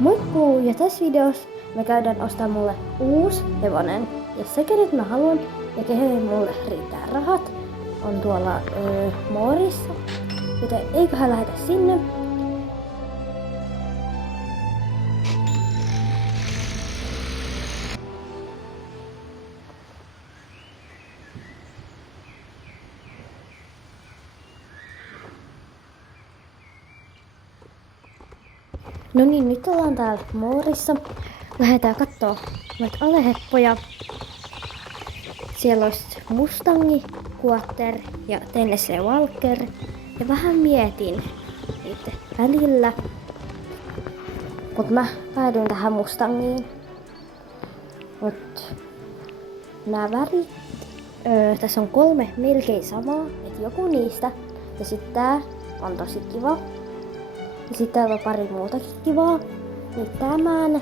Moikkuu! Ja tässä videossa me käydään ostaa mulle uusi hevonen. Ja se, kenet mä haluan ja kehen mulle riittää rahat, on tuolla Moorissa. Joten eiköhän lähetä sinne. No niin, nyt ollaan täällä Moorissa. Lähdetään kattoo noita aleheppoja. Siellä olisi Mustangi, Quarter ja Tennessee Walker. Ja vähän mietin niiden välillä. Mut mä päädyin tähän Mustangiin. Mut nää värit, tässä on 3 melkein samaa. Et joku niistä. Ja sit tää on tosi kiva. Ja sitten täällä on pari muutakin kivaa. Nyt tämän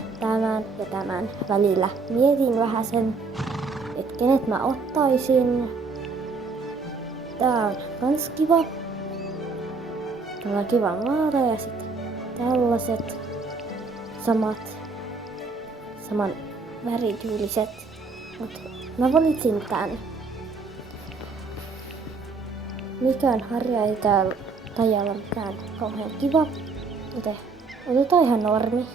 ja tämän välillä mietin vähän sen, että kenet mä ottaisin. Tää on kans kiva. Täällä on kiva maata ja sitten tällaiset saman värityyliset. Mut mä valitsin tän. Mikään harja ei täällä tajalla mikään kauhean kiva. Joten otetaan ihan normi.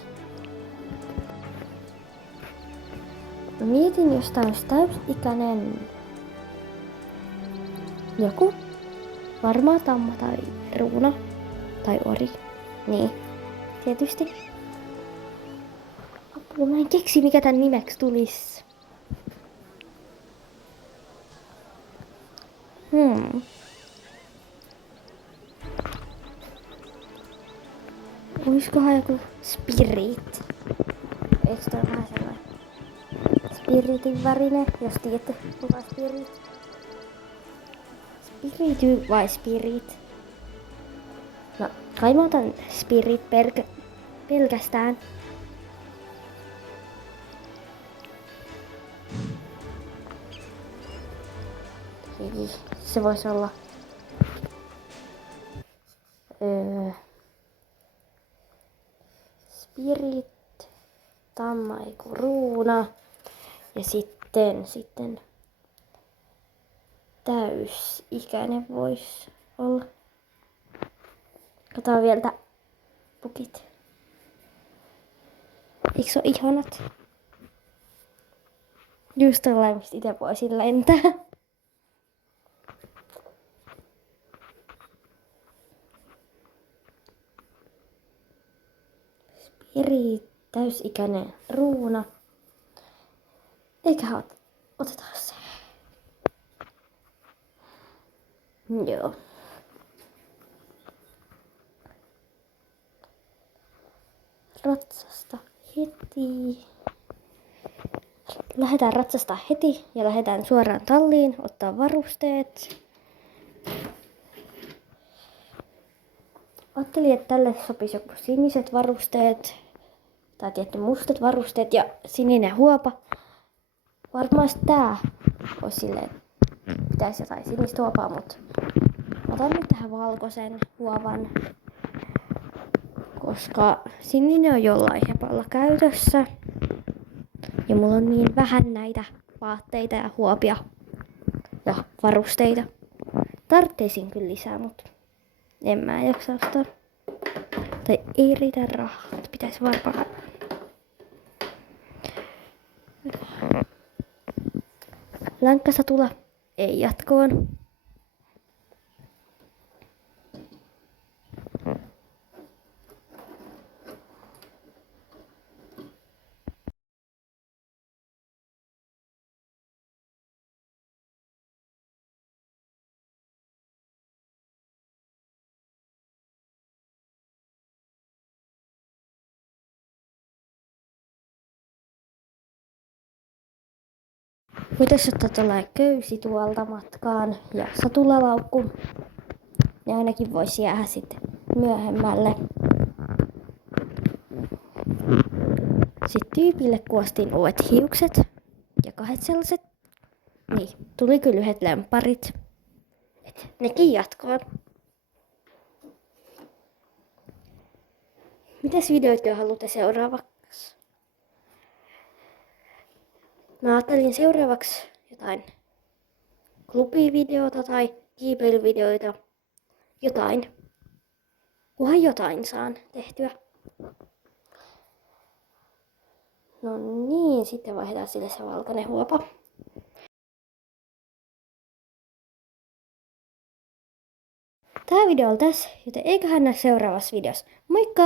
Mietin, jos tää olisi täysikäinen joku. Varmaan tamma tai ruuna. Tai ori. Niin, tietysti. Apua, mä en keksi mikä tän nimeksi tulis. Oiskohan joku Spirit? Eikö toi vähän sellainen Spiritin värinen, jos tiedätte kuka Spirit? Spirity vai Spirit? No, kai mä otan Spirit pelkästään. Eli se voisi olla Spirit, tamma eiku ruuna ja sitten täysikäinen voisi olla. Katsotaan vielä pukit. Eikö se ole ihanat? Just tällainen, mistä itse voisin lentää. Spirit, täysikäinen ruuna. Eiköhän otetaan se. Joo. Ratsasta heti. Lähdetään ratsastaa heti ja lähdetään suoraan talliin ottaa varusteet. Ajattelin, että tälle sopisi joku siniset varusteet. Tai tietty mustat varusteet ja sininen huopa. Varmaan tää olisi silleen, pitäisi jotain sinistä huopaa, mutta otan nyt tähän valkoisen huovan. Koska sininen on jollain hepalla käytössä. Ja mulla on niin vähän näitä vaatteita ja huopia ja varusteita. Tartteisin kyllä lisää, mutta en mä jaksa ostaa. Tai ei riitä rahaa. Pitäisi varmaan. Länkäsatula ei jatkoon. Voitaisiin ottaa tällainen köysi tuolta matkaan ja satulalaukku. Ja ainakin voisi jäädä sitten myöhemmälle. Sitten tyypille kuostin uudet hiukset ja 2 sellaiset. Niin, tuli kyllä 1 lämpärit. Nekin jatkoon. Mitäs videoita haluatte seuraavaksi? Mä ajattelin seuraavaksi jotain klubivideota tai kiipeilyvideoita. Jotain. Kunhan jotain saan tehtyä. No niin, sitten vaihdetaan sille se valkoinen huopa. Tää video on tässä, joten eiköhän näe seuraavassa videossa. Moikka!